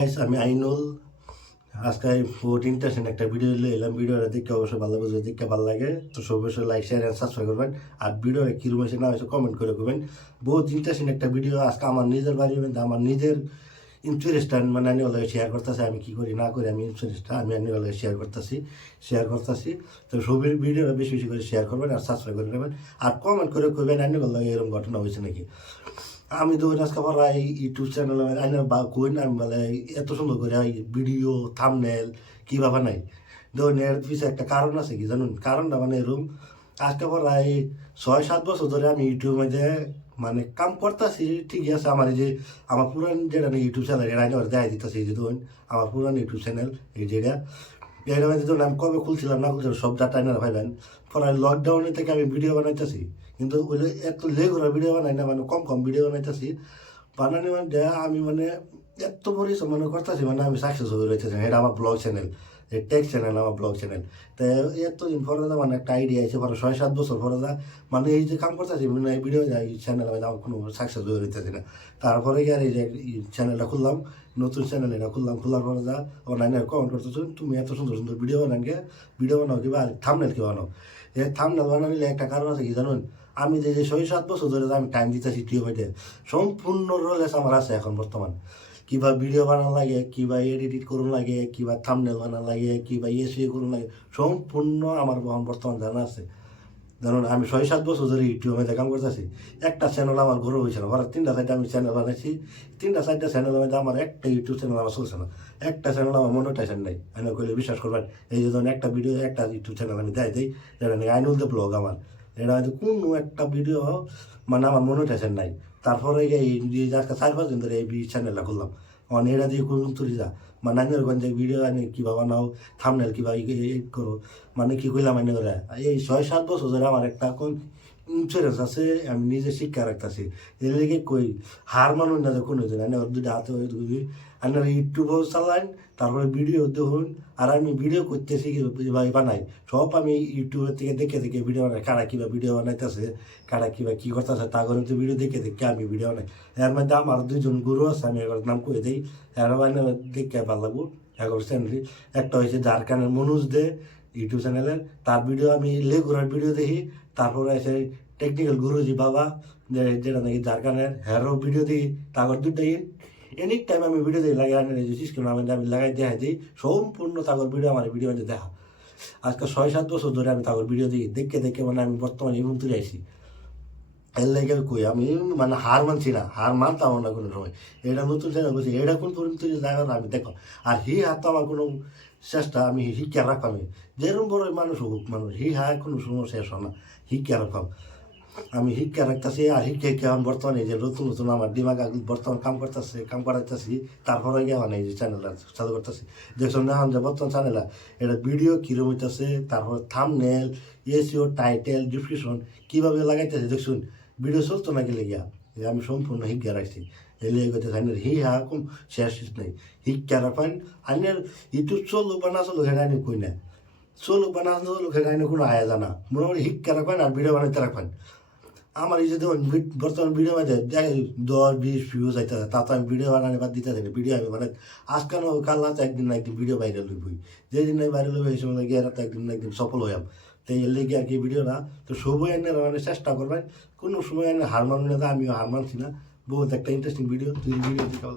আমি আইনুল আজকে বহুত ইন্টারেস্টিং একটা ভিডিও এলাম। ভিডিওটা দেখে অবশ্যই ভালো বুঝবে, দেখতে ভালো লাগে তো অবশ্যই লাইক শেয়ার এন্ড সাবস্ক্রাইব করবেন। আর ভিডিওটা কিরম হয়েছে না হয়েছে কমেন্ট করে করবেন। বহুত ইন্টারেস্টিং একটা ভিডিও আজকে আমার নিজের বাড়ির মধ্যে আমার নিজের ইন্টারেস্টটা মানে আমি ওদের শেয়ার করতেছি। আমি কী করি না করি আমি ইন্টারেস্টটা আমি ওদের শেয়ার করতেছি। তো সবই ভিডিওটা বেশি বেশি করে শেয়ার করবেন আর সাবস্ক্রাইব করে নেবেন আর কমেন্ট করে করবেন আমি বললাম এরকম ঘটনা হয়েছে নাকি। আমি তো আজকে পর ইউটিউব চ্যানেল আইনার বা কইন আমি বলে এত সুন্দর করে ভিডিও থাম্বনেল কীভাবে নাই ধরুন এর পিছিয়ে একটা কারণ আছে কি জানুন। কারণটা মানে এরকম আজকে পর 6-7 বছর ধরে আমি ইউটিউব মধ্যে মানে কাম করতেছি। ঠিকই আছে আমার এই যে আমার পুরান যেটা ইউটিউব চ্যানেল এটা আমি দেখাই দিতেছি এই যে ধরুন আমার পুরান ইউটিউব চ্যানেল এই যেটা এটা মধ্যে ধরুন আমি কবে খুলছিলাম না খুলছিলাম সব ডাটা আইনারা ভাইলেন। পরে লকডাউনের থেকে আমি ভিডিও বানাইতেছি কিন্তু ওই এত লেগুলো ভিডিও বানাই না মানে কম ভিডিও বানাইতেছি। বানানি মানে আমি মানে এত পরিশ্রম মানে করতেছি মানে আমি সাকসেস হয়ে রয়েতেছি। এটা আমার ব্লগ চ্যানেল টেক চ্যানেল আমার ব্লগ চ্যানেল। তো এতদিন পরে মানে একটা আইডিয়া আছে পরে 6-7 বছর পরে মানে এই যে কাম করতেছি মানে এই ভিডিও এই চ্যানেল আমার কোনো সাকসেস হয়ে রইতেছি না। তারপরে গিয়ে আর এই যে চ্যানেলটা খুললাম নতুন চ্যানেল এটা খোলার পরে অনলাইনে কমেন্ট করতেছো তুমি এত সুন্দর সুন্দর ভিডিও বানান গে ভিডিও বানাও কিবা আর থাম্বনেল কি বানাও। এই থাম্বনেল বানানিলে একটা কারণ আছে কি জানুন। আমি যে 6-7 বছর ধরে আমি টাইম দিতেছি ইউটিউবে সম্পূর্ণ রোলেস আমার আছে এখন বর্তমান। কিবা ভিডিও বানানো লাগে কিবা এডিট করুন লাগে কিবা থাম্বনেল বানানো লাগে কিবা এসিও করুন লাগে সম্পূর্ণ আমার বর্তমান জানা আছে। ধরুন আমি 6-7 বছর ধরে ইউটিউবে কাম করতেছি। একটা চ্যানেল আমার ঘরে হয়েছে না ওরা 3-4টা আমি চ্যানেল বানাইছি। 3-4টা চ্যানেলের মধ্যে আমার একটা ইউটিউব চ্যানেল আমার চলছে না। একটা চ্যানেল আমার মনিটাইজেশন নাই। আমি কইলে বিশ্বাস করবেন এই যে ধরুন একটা ভিডিও একটা ইউটিউব চ্যানেল আমি দেয় দিই যেটা নাকি আইনুল দ্য ব্লগ আমার এটা হয়তো কোনো একটা ভিডিও মানে আমার মনিটাইজেশন নাই। তারপরে এই আজকে 4-5 দিন ধরে এই চ্যানেলটা খুললাম মানে এটা দিয়ে কোনো তুলি যা মানে আইনের ভিডিও আনি কীভাবে বানাও থাম্বনেল কীভাবে এডিট করো মানে কী কইলাম আইনে করে এই 6-7 বছর ধরে আমার একটা এখন ইন্স্যুরেন্স আছে আমি নিজে শিক্ষা রাখতেছি। এর লেগে কই হার মানুষ না যে কোনো দিন ওর দুটো হাতে আপনার ইউটিউবও চালান তারপরে ভিডিও দেখুন আর আমি ভিডিও করতেছি বানাই সব আমি ইউটিউবের থেকে দেখে দেখে ভিডিও বানাই কারা কিবা ভিডিও বানাইতেছে কারা কিবা কী করতেছে তা করে তো ভিডিও দেখে দেখে আমি ভিডিও বানাই। এর মধ্যে আমার 2জন গুরু আছে আমি এবার নাম করে দিই এর মানে দেখে ভালো লাগবো এগারো চ্যানেল। একটা হয়েছে ঝাড়খানের মনোজ দে ইউটিউব চ্যানেলের তার ভিডিও আমি লেগুরার ভিডিও দেখি। তারপরে আছে টেকনিক্যাল গুরুজি বাবা যেটা নাকি ঝাড়খানের হ্যারো ভিডিও দেখি তারপর দুটাই এনি টাইম আমি ভিডিও দিই লাগাই আনি সিস্টেম আমি লাগাই দেখা দিই সম্পূর্ণ তাগর ভিডিও আমার ভিডিও মধ্যে দেখা। আজকে 6-7 বছর ধরে আমি তাগর ভিডিও দিই দেখে দেখে মানে আমি বর্তমানে এমন তুলে আইসি। এর লেগে কই আমি মানে হার মানছি না হার মানতাম না কোনো সময়। এটা নতুন চ্যানেল করছি এটা কোন পর্যন্ত জায়গা আমি দেখো আর হার তো আমার কোনো চেষ্টা আমি শিক্ষা রাখলাম যেরকম বড় মানুষ হোক মানুষ হার কোনো সময় শেষ হয় না শিক্ষা রাখলাম। আমি শিক্ষা রাখতেছি আর শিক্ষা কেমন বর্তমানে যে নতুন নতুন আমার দিমাগ বর্তমান কাম করাইতেছি তারপরে গিয়ে মানে এই যে চ্যানেলটা চালু করতেছি দেখুন না যে বর্তমান চ্যানেলটা এটা ভিডিও কীরকম হইতেছে তারপর থাম্বনেল এসিও টাইটেল ডিসক্রিপশন কীভাবে লাগাইতেছে দেখুন ভিডিও চলতো না গেলে গিয়া আমি সম্পূর্ণ শিক্ষা রাখছি। এলে গেতে আইনের কম শেষ নেই শিক্ষা রাখেন আইনের ইউটিউব চলুক বা না চলুক সেটা আইনি কই না চলুক বা না চলুক সেটা আইনে কোনো আয়া জানা মোটামুটি শিক্ষা রাখবেন আর ভিডিও বানাইতে রাখবেন। আমার এই যে দেখুন বর্তমান ভিডিও বানাতে 10-20 ভিউজ আইতে তা তো আমি ভিডিও বানানি বাদ দিতে থাকি ভিডিও আমি মানে আজকাল কাল না একদিন না একদিন ভিডিও ভাইরাল হইবই যেদিন নাই ভাইরাল হইবে সেই সময় গিয়ে তো একদিন না একদিন সফল হইয়াম। তো এর লেগে আর কি ভিডিও না তো সবই এনে মানে চেষ্টা করবেন কোনো সময় এনে হার মানবে না আমিও হার মানছি না। বহুত একটা ইন্টারেস্টিং ভিডিও ভিডিও